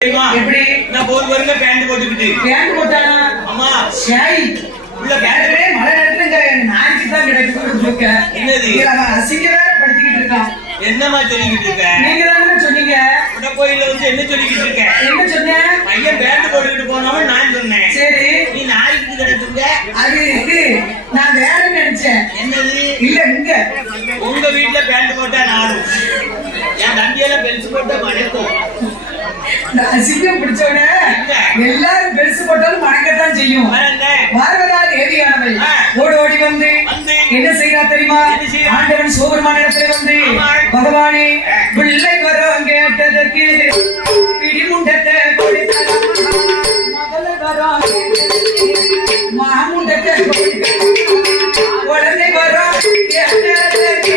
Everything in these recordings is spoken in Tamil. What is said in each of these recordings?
எப்படி நான் போர் வரல பேண்ட் போட்டானா அம்மா சரி உள்ள பேண்டே மழை நேரத்துல நாளைக்கு தான் கிடைக்குது ஜோக்க என்னது அவன் அசிங்கமா படிச்சிட்டு இருக்கான் என்னமா சொல்லிட்டு இருக்க நீங்க தான சொன்னீங்க உட கோயில்ல வந்து என்ன சொல்லிட்டு இருக்க என்ன சொன்னேன் பையன் பேண்ட் போட்டுட்டு போனவன் நான் சொன்னேன் சரி நீ நாளைக்கு கிடைக்குங்க அது நான் வேற நினைச்சேன் என்னது இல்ல இங்க உங்க வீட்ல பேண்ட் போட்டா நானும் என் தம்பியால பெல்ஸ் போட்டா மணக்கும் அசிங்கம் பிடிச்சவன எல்லாரும் பெருசு போட்டாலும் மணக்கத்தான் செய்யும் பார்வதா தேவியானவள் ஓடி வந்து என்ன செய்யறா தெரியுமா ஆண்டவன் சோபெருமானிடத்தில் வந்து பகவானே பிள்ளை வரம் கேட்டதற்கு பிடிமுண்டத்தை முதல்ல வரம் மாமுண்டத்தை உடனே வரம் கேட்டதற்கு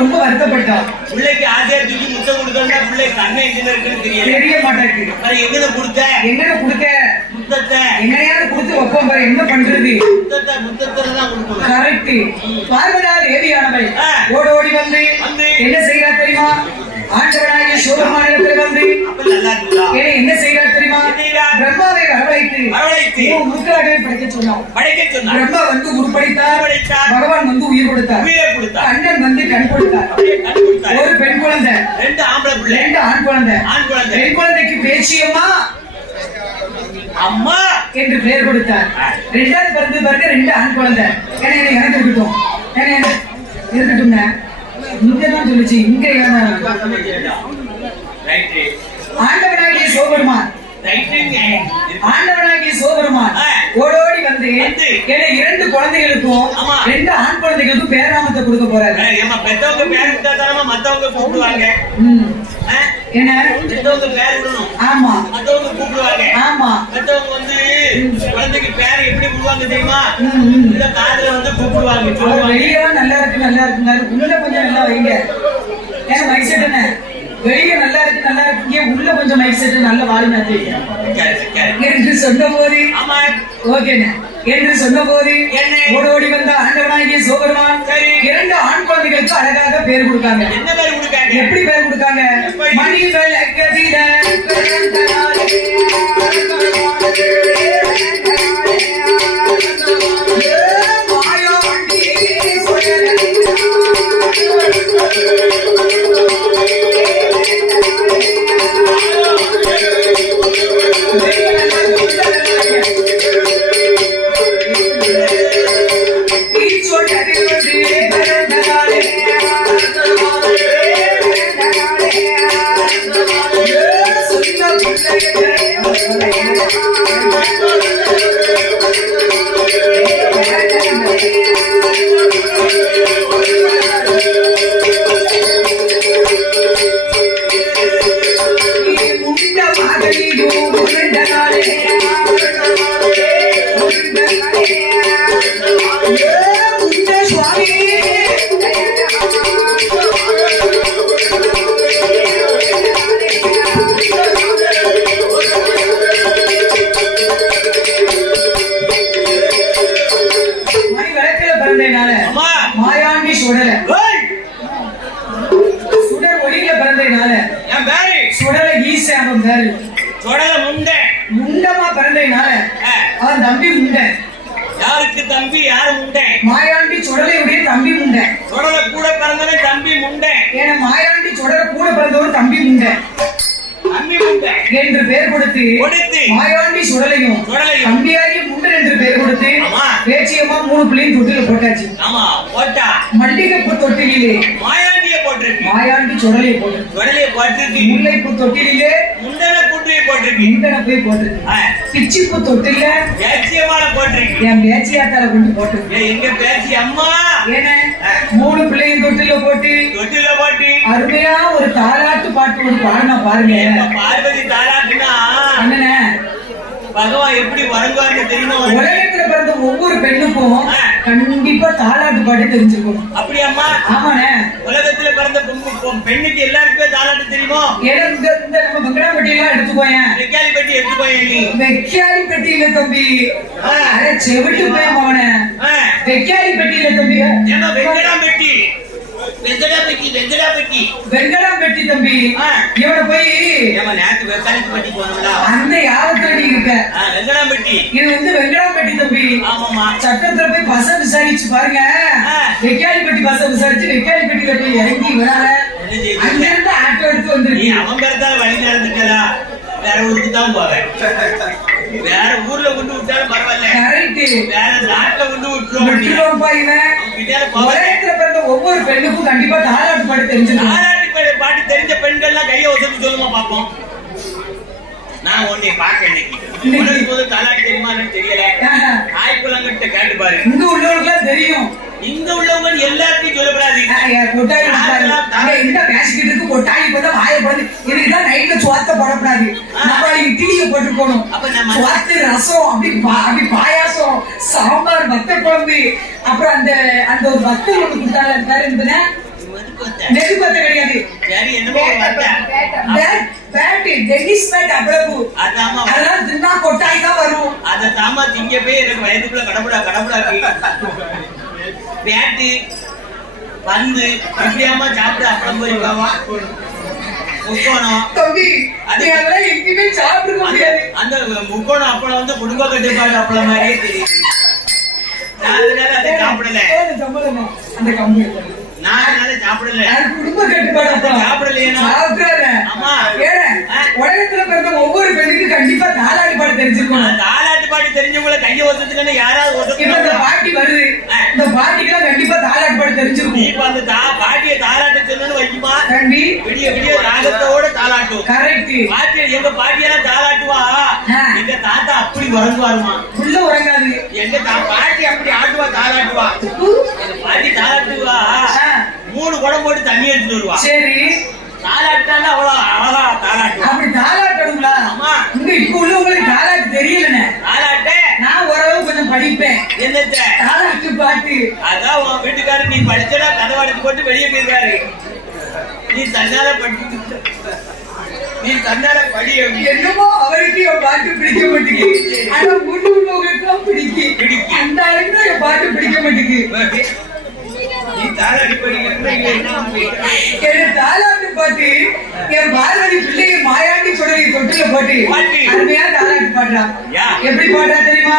ரொம்ப வருத்தப்பட்டான் பிள்ளைக்கு ஆசையா தூக்கி முட்டை கொடுத்தா பிள்ளை கண்ணை எங்க இருக்குன்னு தெரிய மாட்டேங்குது எங்க கொடுத்த முத்தத்தை என்னையாவது கொடுத்து வைப்போம் பாரு என்ன பண்றது முத்தத்தை தான் கொடுக்கணும் கரெக்ட் பார்வதா தேவியானவள் ஓடி வந்து என்ன செய்யறா தெரியுமா ஆண்டவனாகிய சோபெருமானிடத்தில் வந்து என்ன செய்யறா தெரியுமா பிரம்மாவை வரவழைத்து முற்காடுகளை படைக்க சொன்னான் பிரம்மா வந்து உருப்படைத்தார் பகவான் வந்து உயிர் கொடுத்தார் அண்ணன் வந்து கண் கொடுத்தார் ஒரு பெண் குழந்தை ரெண்டு ஆண் குழந்தை பெண் குழந்தைக்கு பேச்சியம்மா அம்மா என்று பெயர் கொடுத்தார் ரெண்டாவது பிறந்து பாருங்க ரெண்டு ஆண் குழந்தை எனக்கு இருக்கட்டும் இருக்கட்டும்ங்க இங்கதான் சொல்லுச்சு இங்க ஆண்டவனாகிய சோபெருமான் ஓடோடி வந்து இரண்டு குழந்தைகளுக்கும் ரெண்டு ஆண் குழந்தைகளுக்கும் பேராமத்தை கொடுக்க போறாரு பெத்தவங்க பேர் விட்டாதானமா மத்தவங்க கூப்பிடுவாங்க ஆமா மத்தவங்க கூப்பிடுவாங்க ஆமா மத்தவங்க வந்து குழந்தைக்கு பேர் எப்படி விடுவாங்க தெரியுமா இந்த காதுல வந்து கூப்பிடுவாங்க வெளியே நல்லா இருக்கு உள்ள கொஞ்சம் நல்லா வைங்க ஏன்னா மைசெட் வெளியே நல்லா இருக்கு உள்ள கொஞ்சம் மைக் செட் நல்ல வாழுனா என்று சொன்ன போது என்று சொன்ன போது ஓடி வந்த ஆண்டவனாகிய சோபெருமான் இரண்டு ஆண் குழந்தைகளுக்கு அழகாக பேர் கொடுக்காங்க என்ன பேர் கொடுக்காங்க எப்படி பேர் கொடுக்காங்க மணி விளக்கதில மாயாண்டி சுடல சுடர் ஒளியில பிறந்ததுனால சுடல ஈசாமம் சுடல முண்டமா பிறந்ததுனால அவன் தம்பி முண்டை யாருக்கு தம்பி யாரு முண்டை மாயாண்டி சுடலையுடைய தம்பி முண்டை சுடல கூட பிறந்தவன் தம்பி முண்டை ஏன்னா மாயாண்டி சுடல கூட பிறந்தவன் தம்பி முண்டை என்று பெயர் கொடுத்து மாயாண்டி சுடலையும் கம்பியாகி முண்டர் என்று பெயர் கொடுத்து பேச்சியம்மா 3 பிள்ளையும் தொட்டில போட்டாச்சு. மல்லிகைப்பூ தொட்டிலே மாயாண்டி சுடலையை போட்டு முல்லைப்பூ தொட்டிலே முண்டனை போய் போட்டிருக்கு. பிச்சிப்பூ தொட்டில என் பேச்சியாத்தால கொண்டு போட்டு எங்க பேச்சி அம்மா ஏன்னா 3 பிள்ளையும் தொட்டில போட்டு அருமையா ஒரு தாலாட்டு பாட்டு ஒரு பாடுனா பாருங்க. பார்வதி தாலாட்டுனா என்னண்ணே பகவான் எப்படி வரங்குவான்னு தெரியுமா? உலகத்துல பிறந்த ஒவ்வொரு பெண்ணுக்கும் கண்டிப்பா தாலாட்டு பாட்டு தெரிஞ்சிருக்கும். அப்படியாம்மா? ஆமாண்ணே. உலகத்துல பிறந்த பெண்ணுக்கு எல்லாருக்குமே தாலாட்டு தெரியுமோ? நம்ம வெங்கடாம்பட்டி எல்லாம் எடுத்துக்கோயேன். வெக்காலி பெட்டி எடுத்துக்கோயேன். நீ வெக்காலி பெட்டி இல்ல தம்பி, அரை செவிட்டு போய் போன வெக்காலி பெட்டி இல்ல தம்பி, வெங்கடாம்பட்டி வெங்கடாம்பட்டி தம்பி. இவனை போய் அந்த யாவத்தடி இருக்க வெங்கடாம்பட்டி, இது வந்து வெங்கடாம்பட்டி தம்பி. ஆமாமா. சட்டத்துல போய் பச விசாரிச்சு பாருங்க. வெக்காலிப்பட்டி பச விசாரிச்சு வெக்காலிப்பட்டியில போய் இறங்கி வரால அங்க இருந்து ஆட்டோ எடுத்து வந்துருக்கு. அவன் பிறந்தால வழி நடந்துட்டா வேற ஊருக்கு தான் போவேன். வேற ஊர்ல கொண்டு விட்டாலும் பரவாயில்ல. வேற நாட்டுல கொண்டு விட்டுருவோம். உலகத்துல பிறந்த ஒவ்வொரு பெண்ணுக்கும் கண்டிப்பா தாலாட்டு பாட்டு தெரிஞ்சிருக்கும். தாலாட்டு பாட்டு தெரிஞ்ச பெண்கள்லாம் கையை ஒசத்து சொல்லுமா பாப்போம். நான் உன்னை பாக்க இன்னைக்கு போது தாலாட்டு தெரியுமான்னு தெரியல. ஆய்க்குள்ளங்கிட்ட கேட்டு பாரு. இங்க உள்ளவங்களுக்கு தெரியும். இங்க உள்ளவங்க எல்லாத்தையும் சொல்லப்படாது. இதுக்குதான் நைட்ல சுவாத்த போடப்படாது. டீய போட்டு போகணும். ரசம் அப்படி பாயாசம், சாம்பார், வத்த குழம்பு, அப்புறம் அந்த அந்த ஒரு வத்தல் ஒண்ணு கொடுத்தாங்க. நெருப்பத்த கிடையாது. அதெல்லாம் தின்னா கொட்டாய் தான் வரும். அதை தாமா திங்க போய் எனக்கு வயதுக்குள்ள கடவுடாக்கி பேட்டு பந்து எப்படியாமா சாப்பிட அப்பளம் போயிருக்காவா முக்கோணம் தம்பி. அதெல்லாம் எங்கேயுமே சாப்பிட முடியாது. அந்த முக்கோணம் அப்பளம் வந்து குடும்ப கட்டுப்பாடு அப்பளம் மாதிரியே தெரியும். நான் அதனால அதை சாப்பிடல. அந்த கம்பி நான் சாப்பிடல. குடும்ப கட்டுப்பாடு சாப்பிடலையா? ஆமா. உலகத்துல பிறந்த ஒவ்வொரு பெண்ணுக்கும் கண்டிப்பா தாலாட்டு பாட்டு தெரிஞ்சிருக்கும். தாலாட்டு பாட்டு தெரிஞ்சவங்கள கைய ஒசத்துக்குன்னு யாராவது இந்த பாட்டி வருது. இந்த பாட்டிக்கெல்லாம் கண்டிப்பா தாலாட்டு பாட்டு தெரிஞ்சிருக்கும். இப்ப அந்த பாட்டிய தாலாட்டு சொல்லணும்னு வைக்குமா? கண்டி விடிய விடிய ராகத்தோட தாலாட்டும். கரெக்ட். பாட்டி எங்க பாட்டியெல்லாம் தாலாட்டுவா. எங்க தாத்தா அப்படி உறங்குவாருமா. உள்ள உறங்காது. எங்க பாட்டி அப்படி ஆட்டுவா, தாலாட்டுவா. எங்க பாட்டி தாலாட்டுவா. 3 குடம் போட்டு தண்ணி எடுத்துட்டு வருவா. சரி. தாலாட்டால அவ்வளவு அழகா தாலாட்டு. அப்படி தாலாட்டணுங்களா? ஆமா. இங்க இப்ப உள்ளவங்களுக்கு தாலாட்டு தெரியலண்ணே. தாலாட்டு நான் ஓரளவு கொஞ்சம் படிப்பேன். என்னத்த தாலாட்டு பாட்டு? அதான் உன் வீட்டுக்காரர் நீ படிச்சா கதவை அடைச்சு போட்டு வெளியே போயிருக்காரு. நீ தன்னால படி. என்னமோ அவருக்கு என் பாட்டு பிடிக்க மாட்டேங்குது. ஆனா முன்னு உள்ளவங்களுக்கு பிடிக்கும். அந்த அளவுக்கு என் பாட்டு பிடிக்க மாட்டேங்குது. தாலாட்டு பாட்டு என் பார்வதி பிள்ளைய மாயாண்டி சுடலை தொட்டில போட்டு அருமையா தாலாட்டு பாடுறான். எப்படி பாடுறா தெரியுமா?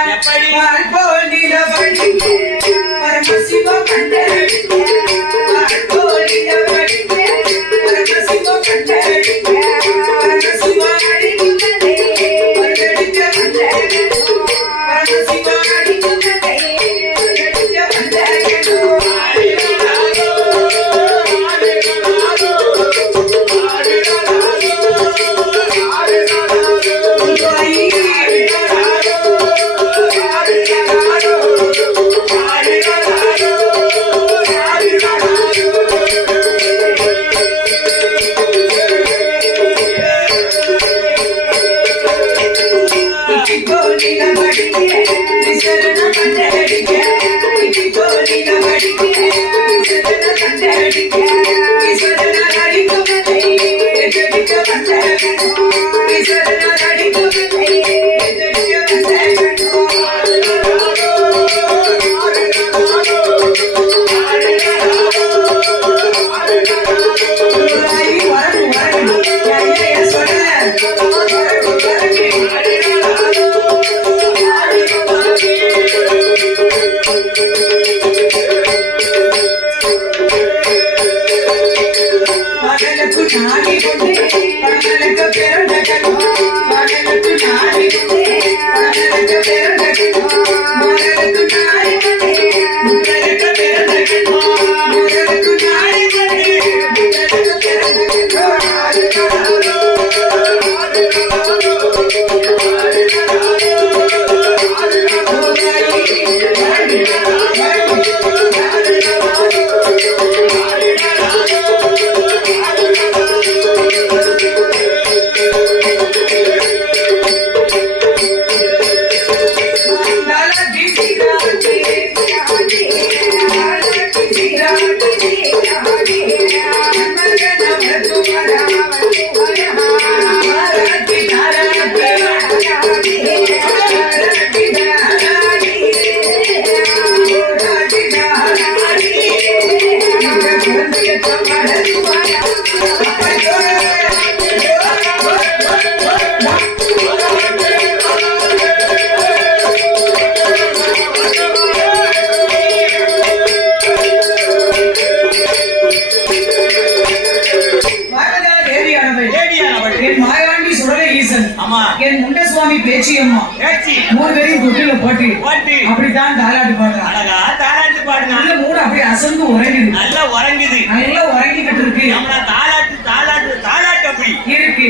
ஏச்சி 3 பேரையும் தொட்டில போட்டு போட்டு அப்படித்தான் தாலாட்டு பாடுறான். அழகா தாலாட்டு பாடுனா நல்ல 3 அப்படியே அசந்து உறங்குது. நல்லா உறங்குது. நல்லா உறங்கிக்கிட்டு இருக்கு. நம்ம தாலாட்டு தாலாட்டு தாலாட்டு அப்படி இருக்கு.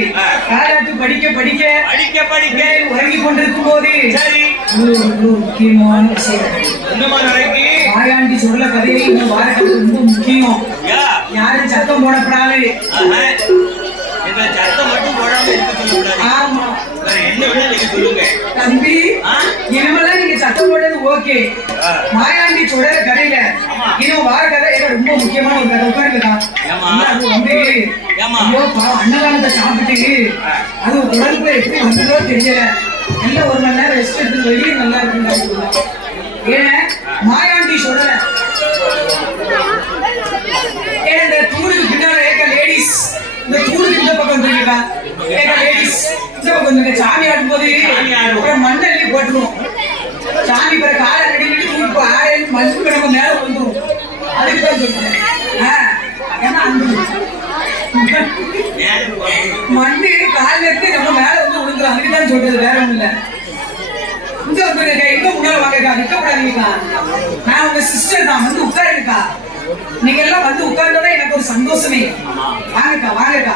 தாலாட்டு படிக்க படிக்க படிக்க படிக்க உறங்கி கொண்டிருக்கும் போது சரி ஒரு முக்கியமான விஷயம். என்னமா நடக்கு? மாயாண்டி சொல்ல கதையில இந்த வாரத்துக்கு ரொம்ப முக்கியம். யாரும் சத்தம் போடப்படாது. இந்த சத்தம் மட்டும் போடாம இருக்க சொல்லக்கூடாது. ஆமா. வேற என்ன வேணா நீங்க சொல்லுங்க தம்பி. இனிமேலாம் நீங்க சத்தம் போட்டது ஓகே. மாயாண்டி சொல்ற கதையில இது வார கதை ரொம்ப முக்கியமான ஒரு கதை. உட்காருங்கடா. ஐயோ பாவம் அன்னதானத்தை சாப்பிட்டு அது உடலுக்குள்ள எப்படி வந்ததோ தெரியல. நல்ல ஒரு மணி நேரம் ரெஸ்ட் எடுத்து வெளியே நல்லா இருக்குங்க. ஏன்னா மாயாண்டி சொல்ற இந்த தூணுக்கு பின்னால ஏக லேடிஸ் இந்த தூணுக்கு இந்த பக்கம் வந்துருக்கா. ஏக லேடிஸ் இந்த பக்கம் வந்துருக்க. சாமி ஆடும்போது அப்புறம் மண்ணள்ளி போட்டுருவோம். சாமி பிற காலை அடிக்கிட்டு தூக்கு ஆடையில் மண்ணு கிடக்கு மேல வந்துடும். அதுக்கு தான் சொல்றேன். ஏன்னா அந்த மண்ணு காலில் இருந்து நம்ம மேல வந்து விழுந்துரும். அதுக்கு தான் சொல்றது, வேற ஒண்ணு இல்ல. இங்க வந்துருக்கா. எங்க முன்னால வாங்கக்கா. நிக்கப்படாதீங்கக்கா. நான் உங்க சிஸ்டர் தான். வந்து உட்காருங்கக்கா. நீங்க எல்லாம் வந்து உட்கார்ந்தா எனக்கு ஒரு சந்தோஷமே. வாங்கக்கா வாங்கக்கா.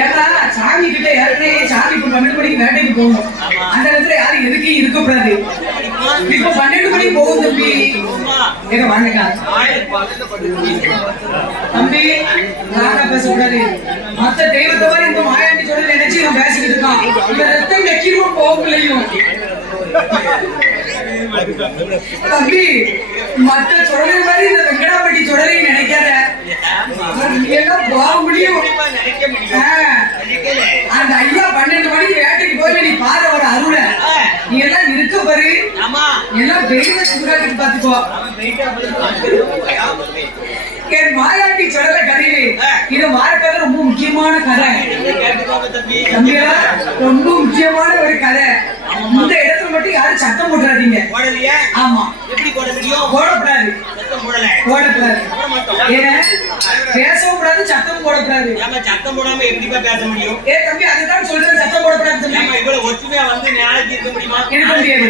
ஏன்னா சாமி கிட்ட ஏற்கனவே சாமி இப்ப 12 மணிக்கு வேட்டைக்கு போகணும். அந்த இடத்துல யாரும் எதுக்கு இருக்கக்கூடாது. இப்ப 12 மணிக்கு போகும் தம்பி. ஏங்க வாங்கக்கா. தம்பி நாங்க பேசக்கூடாது. மத்த தெய்வத்தை மாதிரி இந்த மாயாண்டி சொல்ல நினைச்சு நான் பேசிக்கிட்டு இருக்கான். இந்த ரத்தம் நக்கிரும் போகலையும். தம்பி மத்த சுடலை மாதிரி இந்த வெங்கடாப்பட்டி சுடலையும் நினைக்காத. எல்லாம் போக முடியும். அந்த ஐயா 12 மணிக்கு வேட்டைக்கு போய் நீ பாரு ஒரு அருளை. நீ எல்லாம் இருக்க பாரு. எல்லாம் பெரிய சுடாட்டுக்கு பாத்துக்கோ. என் மாயாண்டி சுடலை கதையிலே இது வாரக்கதை ரொம்ப முக்கியமான கதை. தம்பியா ரொம்ப முக்கியமான ஒரு கதை. இந்த இடத்துல மட்டும் யாரும் சத்தம் போட்டுறாதீங்க. ஆமா. எப்படி போட முடியும்? போடக்கூடாது. போடக்கூடாது. ஏன்னா பேசவும் கூடாது, சத்தம் போடக்கூடாது. சத்தம் போடாம எப்படிப்பா பேச முடியும்? ஏ தம்பி அதுதான் சொல்றேன், சத்தம் போடக்கூடாது தம்பி. நம்ம இவ்வளவு ஒற்றுமையா வந்து நாளைக்கு இருக்க முடியுமா? இருக்க முடியாது.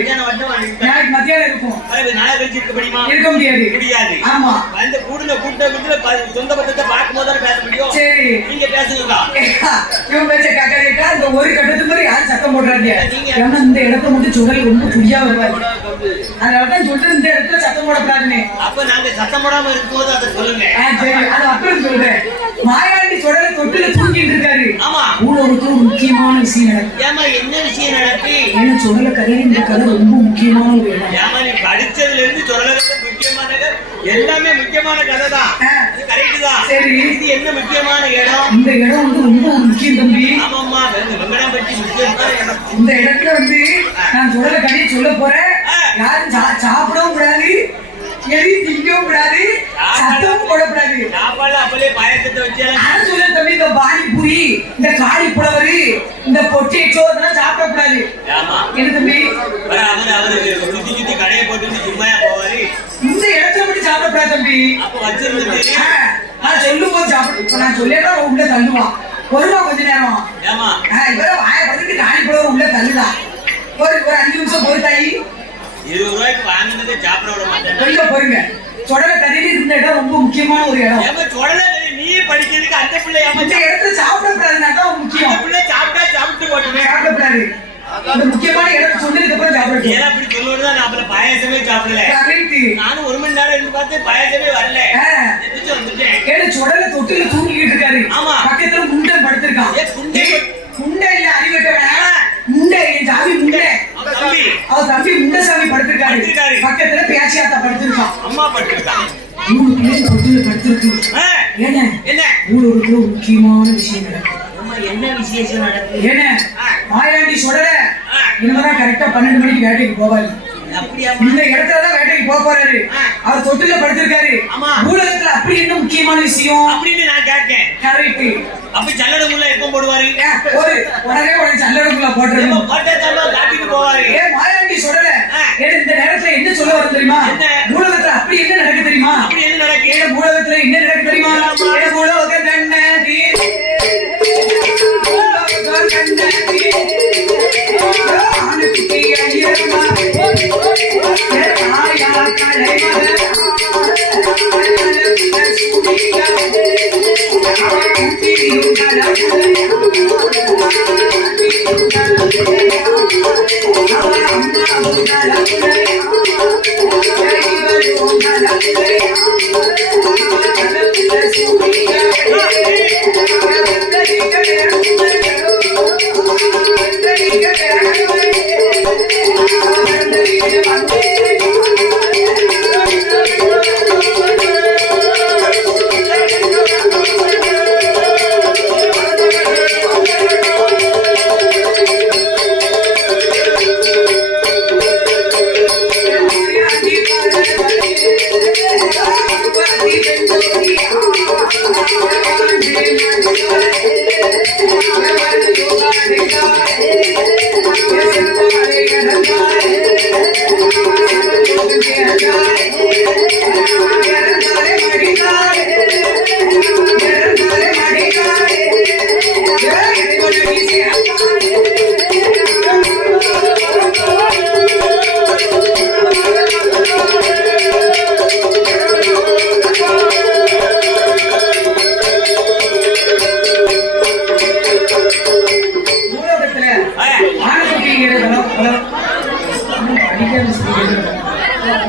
நாளைக்கு மத்தியானம் இருக்கும். நாளை கழிச்சு இருக்க முடியுமா? இருக்க முடியாது. முடியாது. ஆமா. அந்த கூட்டத்துல சொந்த பக்கத்தை பார்க்கும் போது பேச முடியும். சரி நீங்க பேசுங்க. இவன் பேச காக்கா இந்த ஒரு கட்டத்துக்கு மாதிரி யாரும் சத்தம் போடுறாங்க. ஏன்னா இந்த இடத்த மட்டும் சுடல் ரொம்ப புரியா வருவாரு. அதனாலதான் சொல்றேன் இந்த இடத்துல சத்தம் போடக்கூடாதுன்னு. அப்ப நாங்க சத்தம் போடாம இருக்கும்போது அதை சொல்லுங்க. சரி அது அப்புறம் சொல்றேன். மாயாண்டி சுடலை தொட்டில தூங்கிட்டு இருக்காரு. ஆமா. ஊழலுக்கு ஒரு முக்கியமான விஷயம் நடக்கு. ஏமா என்ன விஷயம் நடக்கு? ஏன்னா சுடலை கதையில இந்த கதை ரொம்ப முக்கியமான ஒரு இடம். ஏமா நீ படிச்சதுல இருந்து சுடலை கதை முக்கியமான எல்லாமே முக்கியமான கதை தான். கரெக்ட் தான். சரி இது என்ன முக்கியமான இடம்? இந்த இடம் வந்து ரொம்ப முக்கியம் தம்பி. ஆமாம்மா வெங்கடாம்பட்டி முக்கியமான இடம். இந்த இடத்துல வந்து நான் சுடலை கதையை சொல்ல போறேன். யாரும் சாப்பிடவும் கூடாது, எதையும் திங்கவும் கூடாது, சத்தமும் போடக்கூடாது. சாப்பாடு அப்பலே பாயசத்தை வச்சு சொல்ல தம்பி. இந்த பானிபூரி, இந்த காளி புலவரு, இந்த பொட்டேட்டோ அதெல்லாம் சாப்பிடக்கூடாது. என்ன தம்பி? அவரு சுத்தி சுத்தி கடையை போட்டு சும்மையா போவாரு. இந்த இடத்துல மட்டும் சாப்பிடக்கூடாது தம்பி. அப்ப வச்சிருந்து நான் சொல்லும் போது சாப்பிடு. இப்ப நான் சொல்லிட்டா உள்ள தள்ளுவான். வருவா கொஞ்ச நேரம். இவர வாய படுத்து காளி புலவர் உள்ள தள்ளுதான். ஒரு 5 நிமிஷம் போயிட்டாயி 20 ரூபாய்க்கு வாங்கினதே சாப்பிட விட மாட்டேன். வெளில போயிருங்க. சுடலை கதையில இருந்த இடம் ரொம்ப முக்கியமான ஒரு இடம். சுடலை நீ படிக்கிறதுக்கு அந்த பிள்ளை இந்த இடத்துல சாப்பிடக்கூடாதுன்னா தான் முக்கியம். அந்த பிள்ளை சாப்பிட்டா சாப்பிட்டு போட்டுமே சாப்பிடக்கூடாது. அந்த முக்கியமான இடத்தை சொன்னதுக்கு அப்புறம் சாப்பிடணும். ஏன்னா அப்படி சொல்லுவதுதான் நான் அப்பல பாயாசமே சாப்பிடல. நானும் 1 மணி நேரம் இருந்து பார்த்து பாயாசமே வரல. எந்திரிச்சு வந்துட்டேன். ஏன்னா சுடலை தொட்டில தூங்கிட்டு இருக்காரு. ஆமா. பக்கத்துல முண்டன் படுத்திருக்கான். முண்டை இல்ல அறிவிட்ட முண்டை. என் சாமி முண்டை. அவர் தம்பி முண்டசாமி படுத்திருக்காரு. பக்கத்துல பேச்சியாத்தா படுத்திருக்கான். அம்மா படுத்திருக்கான். 3 பேர் தொட்டில படுத்திருக்கு. என்ன ஊருக்கு ஒரு முக்கியமான விஷயம் நடக்குது. என்ன விசேஷம் நடக்குது? என்ன மாயாண்டி சுடலை இனிமேதான் கரெக்டா 12 மணிக்கு வேட்டைக்கு போவாரு. இந்த இடத்துலதான் வேட்டைக்கு போக போறாரு. அவர் தொட்டில படுத்திருக்காரு. ஊடகத்துல அப்படி என்ன முக்கியமான விஷயம் அப்படின்னு நான் கேட்கேன். கரெக்ட். அப்ப சல்லடங்குள்ள எப்ப போடுவாரு? உடனே சல்லடங்குள்ள போட்டுருவோம். காட்டிட்டு போவாரு. மாயாண்டி சுடலை இந்த நேரத்துல என்ன சொல்ல வர தெரியுமா? ஊடகத்துல அப்படி என்ன நடக்கு தெரியுமா? அப்படி என்ன நடக்கு? ஊடகத்துல என்ன நடக்கு தெரியுமா? ஊடக கண்ணதி கண்ணதி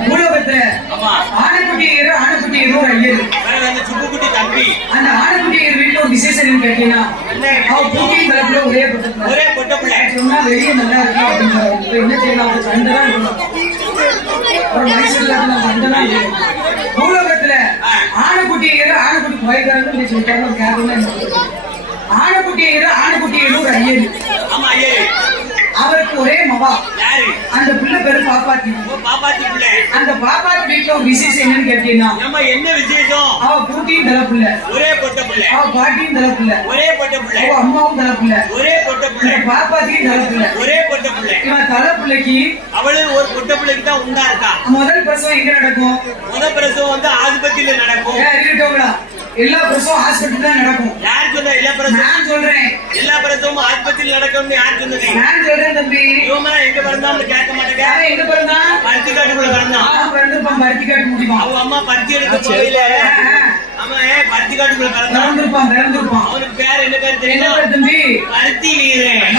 பூலோகத்துல ஆனைக்குட்டி ஒரு ஐயர். சுப்புக்குட்டி தம்பி அந்த ஆனைக்குட்டி வீட்டுல ஒரு விசேஷம் என்னன்னு கேட்டீங்கன்னா அவ பூட்டியும் தரப்புல ஒரே பொட்ட பிள்ளை சொன்னா வெளியே நல்லா இருக்கு அப்படின்னு என்ன செய்யலாம்? அவங்க சண்டைதான் இருக்கணும். ஒரு மனுஷன் சண்டைதான் இருக்கணும். பூலோகத்துல ஆனைக்குட்டி பயக்காரன்னு சொல்லிட்டாங்க. கேட்கணும் ஆனைக்குட்டி ஒரு ஐயர். அவருக்கு ஒரே மவா. அந்த பிள்ளை பேரு பாப்பாத்தி. அந்த பாப்பாத்தி வீட்டுல ஒரு விசேஷம் என்னன்னு கேட்டீங்கன்னா என்ன விசேஷம்? அவ பூட்டியும் தரப்புல ஒரே பொட்ட பிள்ளை, அவ பாட்டியும் தரப்புல ஒரே பொட்ட பிள்ளை, அவ அம்மாவும் தரப்புல ஒரே பொட்ட பிள்ளை, பாப்பாத்தியும் தரப்புல ஒரே பொட்ட பிள்ளை. இவன் தலைப்பிள்ளைக்கு அவளு ஒரு பொட்ட பிள்ளைக்கு தான் உண்டா இருக்கா. முதல் பிரசவம் எங்க நடக்கும்? முதல் பிரசவம் வந்து ஆஸ்பத்திரியில நடக்கும். இருக்கட்டோங்களா? எல்லா பிரசவம் ஹாஸ்பிட்டல் தான் நடக்கும். யார் சொன்னா எல்லா பிரசவம்? நான் சொல்றேன். எல்லா பிரசவமும் ஆஸ்பத்திரியில நடக்கும்னு யார் சொன்னது? நான் சொல்றேன் தம்பி. இவமா எங்க பிறந்தான்னு கேட்க மாட்டேங்க. எங்க பிறந்தா? பருத்தி காட்டுக்குள்ள பிறந்தான். பிறந்திருப்பான். பருத்தி காட்டு முடியுமா? அவ அம்மா பருத்தி எடுக்க போயில அவன் பருத்தி காட்டுக்குள்ள பிறந்திருப்பான். அவனுக்கு பேர் என்ன பேர் தெரியுமா தம்பி? பருத்தி வீரன்.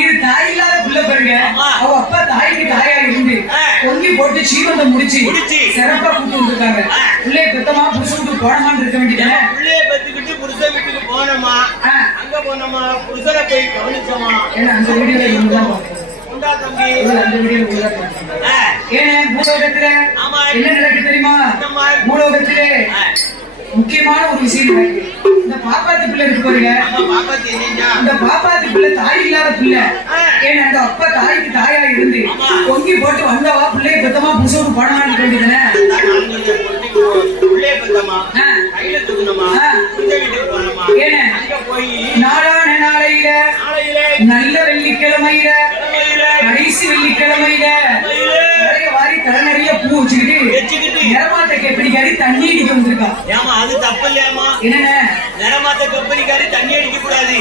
இது தாய் இல்லாத பிள்ளை பாருங்க. அவ அப்பா தாய்க்கு தாயா இருந்து பொங்கி போட்டு சீமந்தம் முடிச்சு சிறப்பா கூட்டு வந்துருக்காங்க. பிள்ளைய பெத்தமா புருஷனுக்கு போனமான்னு இருக்க வேண்டியது. பிள்ளைய பெத்துக்கிட்டு புருஷன் வீட்டுக்கு போனோமா, அங்க போனோமா, புருஷனை போய் கவனிச்சோமா. அந்த வீடியோல இருந்தா உண்டா தம்பி? அந்த வீடியோல ஏன் பூலோகத்துல என்ன நடக்கு தெரியுமா? பூலோகத்திலே முக்கியமான ஒரு விஷயம் நடக்கு. இந்த பாப்பாத்தி பிள்ளை இருக்கு பாருங்க. இந்த பாப்பாத்தி பிள்ளை தாய் இல்லாத பிள்ளை. ஏன்னா அந்த அப்பா தாய்க்கு தாயா இருந்து பொங்கி போட்டு வந்தவா பிள்ளைய பெத்தமா புருஷனுக்கு போனமான்னு வேண்டியதுன்னு நாளான நாளையில நல்ல வெள்ளிக்கிழமையில கடைசி வெள்ளிக்கிழமையில வாரி தலை நிறைய பூ வச்சுக்கிட்டு நிறமாத்த கெப்படிக்காரி தண்ணி அடிக்க வந்திருக்கா. ஏமா அது தப்பு இல்லையாமா? என்ன நிறமாத்த கெப்படிக்காரி தண்ணி அடிக்க கூடாது.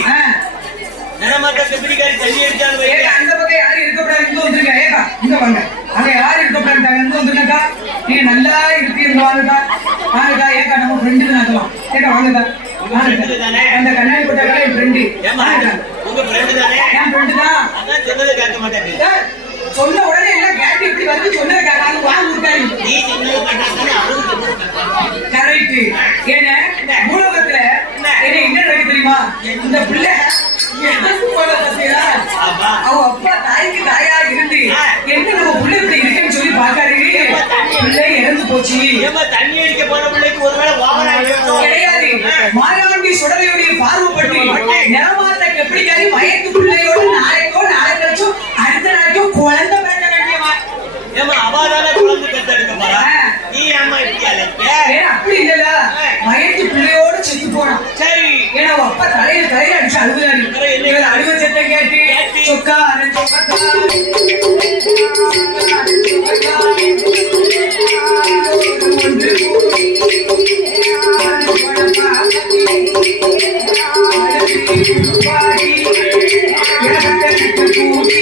நிறமாத்த கெப்படிக்காரி தண்ணி அடிச்சாங்க. அந்த பக்கம் யாரும் இருக்கக்கூடாது. இங்க வந்துருங்க. ஏக்கா இங்க வாங்க. அங்க யாரும் இருக்கக்கூடாது. இங்க வந்துருங்கக்கா. நீங்க நல்லா இருப்பீங்க. வாங்கக்கா வாங்கக்கா. ஏக்கா நம்ம ஃப்ரெண்டு நாக்கலாம். ஏக்கா வாங்கக்கா. அந்த கண்ணாடி போட்டாக்கா என் ஃப்ரெண்டு. உங்க ஃப்ரெண்டு தானே? என் ஃப்ரெண்டு தான். அதான் சொன்னதை கேட்க மாட்டேங்க. சொன்ன உடனே எல்லாம் கேட்டு இப்படி வந்து சொன்னதை கேட்காது. வாங்க இருக்காரு. நீ சொன்னதை கரெக்ட். ஏன்னா பூலோகத்துல என்ன நடக்கு தெரியுமா? இந்த பிள்ளை அவ அப்பா தாய்க்கு தாயா இருந்து என்ன நம்ம பிள்ளை இப்படி இருக்குன்னு சொல்லி பாக்காரு. பிள்ளை இறந்து போச்சு. தண்ணி அடிக்க போன பிள்ளைக்கு ஒருவேளை கிடையாது. மாயாண்டி சுடலையுடைய பார்வைப்பட்டு நிறமாத்த எப்படிக்காரி மயக்கு பிள்ளையோட நாளைக்கோ நாளை கழிச்சும் அடுத்த நாளைக்கோ குழந்தை பிறக்க வேண்டியவா. ஏமா அவாதான குழந்தை பெற்றெடுக்க போறா. நீ அம்மா இப்படி அப்படி இல்லல. மயக்கு பிள்ளையோட செத்து போனான். சரி. ஏன்னா அப்பா தலையில அடிச்சு அழுகுறாரு. அழுவ சத்தம் கேட்டு சொக்கா கூட்டி